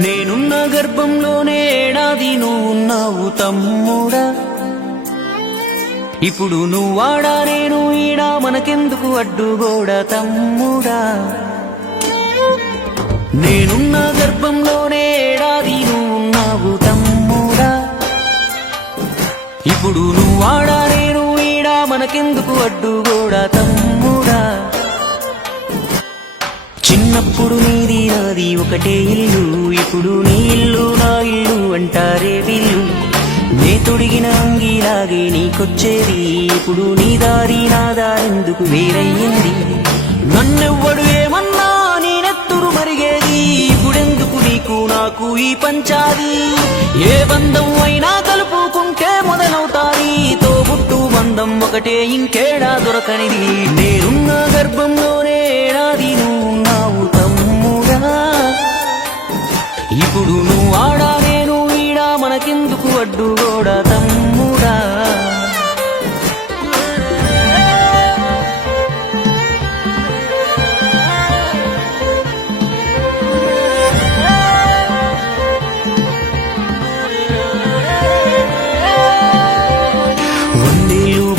నేనున్న గర్భంలోనే ఏడాది నువ్వున్నావు తమ్ముడా. ఇప్పుడు నువ్వాడా నేను ఈడా, మనకెందుకు అడ్డుగోడా తమ్ముడా. నేనున్న గర్భంలోనే ఏడాది నువ్వున్నావు తమ్ముడా. ఇప్పుడు నువ్వాడా నేను ఈడా, మనకెందుకు అడ్డుగోడా తమ్ముడా. చిన్నప్పుడు నీది నాది ఒకటే ఇల్లు, ఇప్పుడు నీ ఇల్లు నా ఇల్లు అంటారే వీళ్ళు. నే తొడిగిన అంగీలాగే నీకొచ్చేది, ఇప్పుడు నీ దారి నా దారెందుకు వేరయ్యింది. నన్నెవ్వడు ఏమన్నా నీ నెత్తురు మరిగేది, ఇప్పుడెందుకు నీకు నాకు ఈ పంచాది. ఏ బంధం అయినా కలుపుకుంటే మొదలవుతాది, తోబుట్టు బంధం ఒకటే ఇంకేడా దొరకనిది. నేనున్న గర్భంలోనే ఏడాది నువ్వున్నావు తమ్ముడా. ఇప్పుడు నువ్వాడా నేను ఈడా, మనకెందుకు అడ్డుగోడా తమ్ముడా.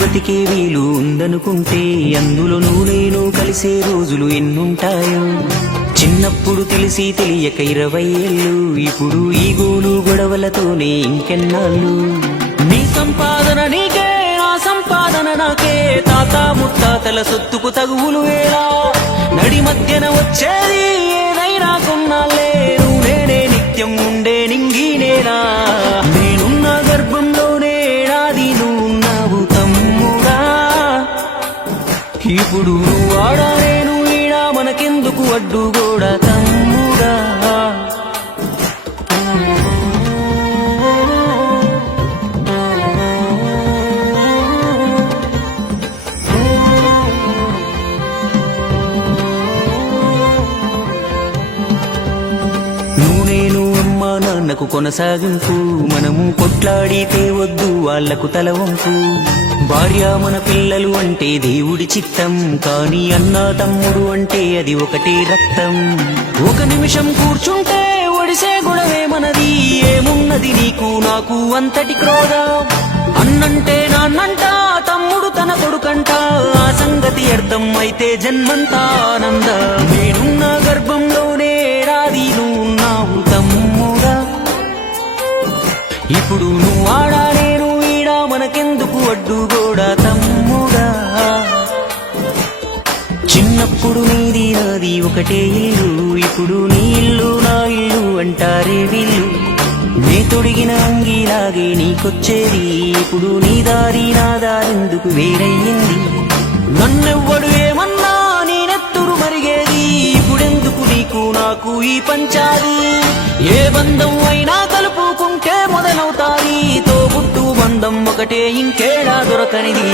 బతికే వీలు ఉందనుకుంటే అందులో నేను కలిసే రోజులు ఎన్నుంటాయో. చిన్నప్పుడు తెలిసి తెలియక 20 ఏళ్ళు, ఇప్పుడు ఈ గోలు గొడవలతోనే ఇంకెన్నాళ్ళు. నీ సంపాదన నీకే, నా సంపాదన నాకే, తాత ముత్తాతల సొత్తుకు తగువులు వేలా. నడి మధ్యన వచ్చేది ఏదైనా కొన్నాళ్ళే, నువ్వు నేనే నిత్యం ఉండే నింగినేనా. నేనున్న గర్భంలోనే ఏడాది నువ్వున్నావు తమ్ముడా. ఇప్పుడు నువ్వాడా నేను ఈడా, మనకెందుకు అడ్డుగోడా తమ్ముడా. నాన్నకు కొనసాగింపు, మనము కొట్లాడితే వద్దు వాళ్లకు తలవంపు. భార్య మన పిల్లలు అంటే దేవుడి చిత్తం, కానీ అన్న తమ్ముడు అంటే అది ఒకటే రక్తం. ఒక నిమిషం కూర్చుంటే ఒడిసే గొడవే మనది, ఏమున్నది నీకు నాకు అంతటి క్రోధం. అన్నంటే నాన్నంట, తమ్ముడు తన కొడుకంట, ఆ సంగతి అర్థం అయితే జన్మంతా ఆనంద. నేనున్న గర్భంలోనే ఏడాది నువ్వున్నావు తమ్ముడా. ఇప్పుడు నువ్వాడా నేను ఈడా, మనకెందుకు అడ్డుగోడా తమ్ముడా. చిన్నప్పుడు నీది నాది ఒకటే ఇల్లు, ఇప్పుడు నీ ఇల్లు నా ఇల్లు అంటారే వీళ్ళు. నే తొడిగిన అంగీలాగే నీకొచ్చేది, ఇప్పుడు నీ దారి నా దారెందుకు వేరయ్యింది. నన్నెవ్వడు ఏమన్నా నీ నెత్తురు మరిగేది, ఇప్పుడెందుకు నీకు నాకు ఈ పంచాది. ఏ బంధం అయినా కలుపుకుంటే మొదలవుతాది, తోబుట్టు బంధం ఒకటే ఇంకేడా దొరకనిది.